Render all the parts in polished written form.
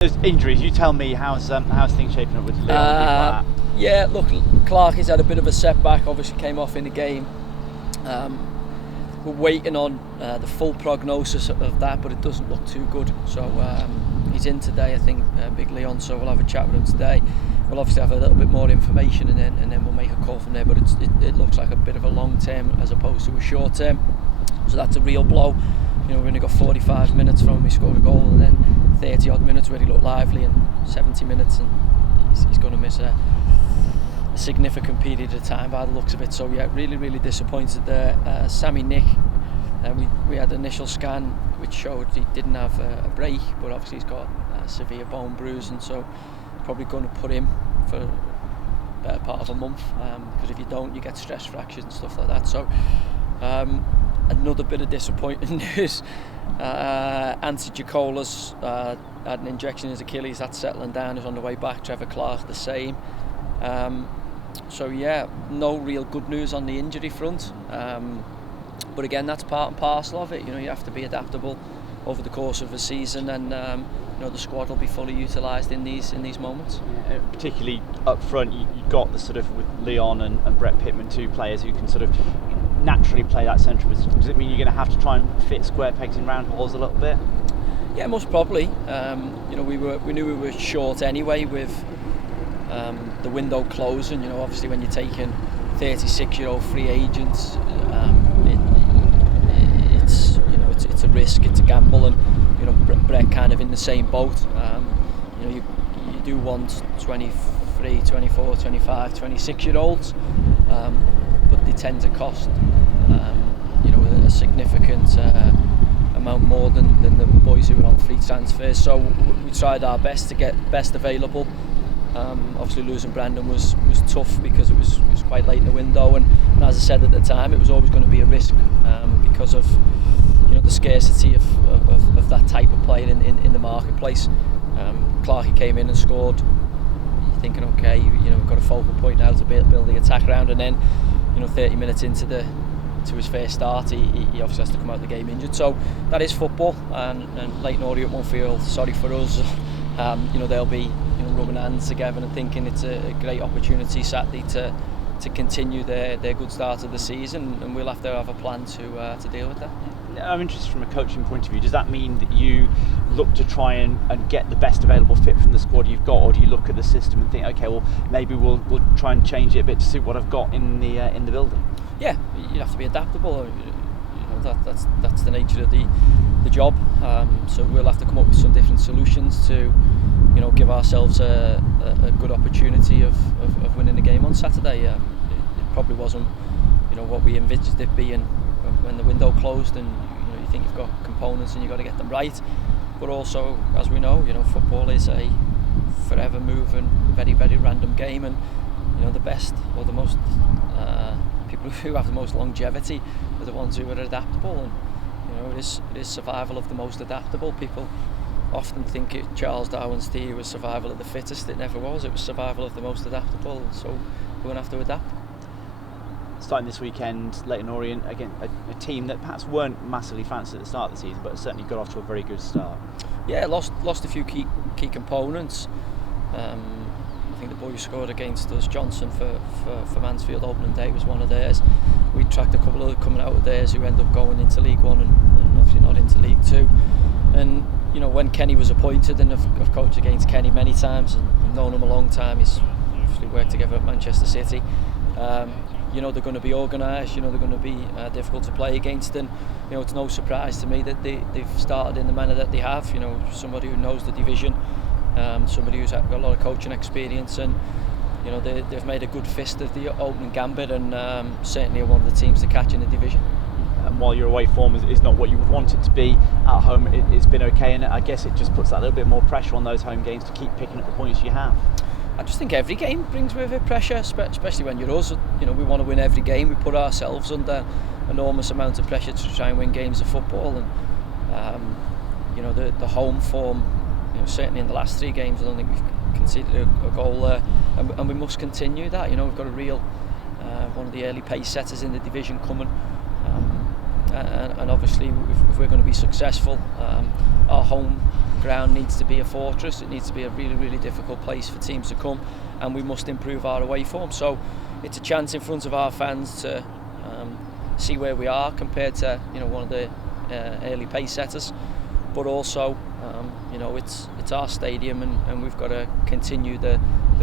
Those injuries, you tell me, how's things shaping up with Leon and people like that? Yeah, look, Clark has had a bit of a setback, obviously came off in the game. We're waiting on the full prognosis of that, but it doesn't look too good. So he's in today, I think, Big Leon, so we'll have a chat with him today. We'll obviously have a little bit more information and then we'll make a call from there, but it looks like a bit of a long term as opposed to a short term. So that's a real blow. You know, we only got 45 minutes from him, he scored a goal, and then 30 odd minutes where he looked lively, and 70 minutes, and he's going to miss a significant period of time by the looks of it. So yeah, really disappointed there. Sammy Nick, we had an initial scan which showed he didn't have a break, but obviously he's got a severe bone bruise, and so probably going to put him for a better part of a month, because if you don't, you get stress fractures and stuff like that. So another bit of disappointing news. Anthony Jacola's had an injection in his Achilles, that's settling down, he's on the way back. Trevor Clark the same. So yeah, no real good news on the injury front, but again, that's part and parcel of it. You know, you have to be adaptable over the course of a season, and you know, the squad will be fully utilised in these moments. Yeah, particularly up front, you got the sort of, with Leon and Brett Pittman, two players who can sort of naturally play that central position. Does it mean you're going to have to try and fit square pegs in round holes a little bit? Yeah, most probably. You know, we knew we were short anyway with the window closing. You know, obviously when you're taking 36-year-old free agents, it's a risk, it's a gamble, and you know, Brett kind of in the same boat. You know, you do want 23, 24, 25, 26-year-olds, but they tend to cost you know, a significant amount more than the boys who were on free transfers. So we tried our best to get best available. Obviously losing Brandon was tough because it was quite late in the window, and as I said at the time, it was always going to be a risk because of, you know, the scarcity of that type of player in the marketplace. Clarkey came in and scored. You're thinking, okay, you know, we've got a focal point now to build the attack around, and then, you know, 30 minutes into his first start, he obviously has to come out of the game injured. So that is football, and Leyton Orient won't feel sorry for us. You know, they'll be, you know, rubbing hands together and thinking it's a great opportunity Saturday to continue their good start of the season, and we'll have to have a plan to deal with that. I'm interested from a coaching point of view. Does that mean that you look to try and get the best available fit from the squad you've got, or do you look at the system and think, okay, well, maybe we'll try and change it a bit to suit what I've got in the building? Yeah, you have to be adaptable. You know, that's the nature of the job. So we'll have to come up with some different solutions to, you know, give ourselves a good opportunity of winning the game on Saturday. It probably wasn't, you know, what we envisaged it being when the window closed, and you know, you think you've got components and you've got to get them right. But also, as we know, you know, football is a forever moving, very random game, and you know, the best or the most people who have the most longevity are the ones who are adaptable, and you know, it is survival of the most adaptable. People often think Charles Darwin's theory was survival of the fittest. It never was. It was survival of the most adaptable, and so we're going to have to adapt. Starting this weekend, Leyton Orient, again, a team that perhaps weren't massively fancied at the start of the season, but certainly got off to a very good start. Yeah, lost a few key components. I think the boy who scored against us, Johnson, for Mansfield opening day, was one of theirs. We tracked a couple of coming out of theirs who ended up going into League One and obviously not into League Two. And you know, when Kenny was appointed, and I've coached against Kenny many times and known him a long time, he's obviously worked together at Manchester City. You know, they're going to be organised, you know, they're going to be difficult to play against, and you know, it's no surprise to me that they've started in the manner that they have. You know, somebody who knows the division, somebody who's got a lot of coaching experience, and you know, they've made a good fist of the opening gambit, and certainly are one of the teams to catch in the division. And while your away form is not what you would want it to be, at home it's been okay, and I guess it just puts that little bit more pressure on those home games to keep picking up the points you have. I just think every game brings with it pressure, especially when you're us. You know, we want to win every game. We put ourselves under enormous amount of pressure to try and win games of football, and you know, the home form, you know, certainly in the last 3 games, I don't think we've conceded a goal there, and we must continue that. You know, we've got a real one of the early pace setters in the division coming. and obviously if we're going to be successful, our home ground needs to be a fortress. It needs to be a really, really difficult place for teams to come, and we must improve our away form. So it's a chance in front of our fans to see where we are compared to one of the early pace setters, but also it's our stadium, and we've got to continue the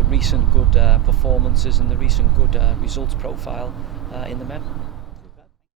recent good performances and the recent good results profile in the men.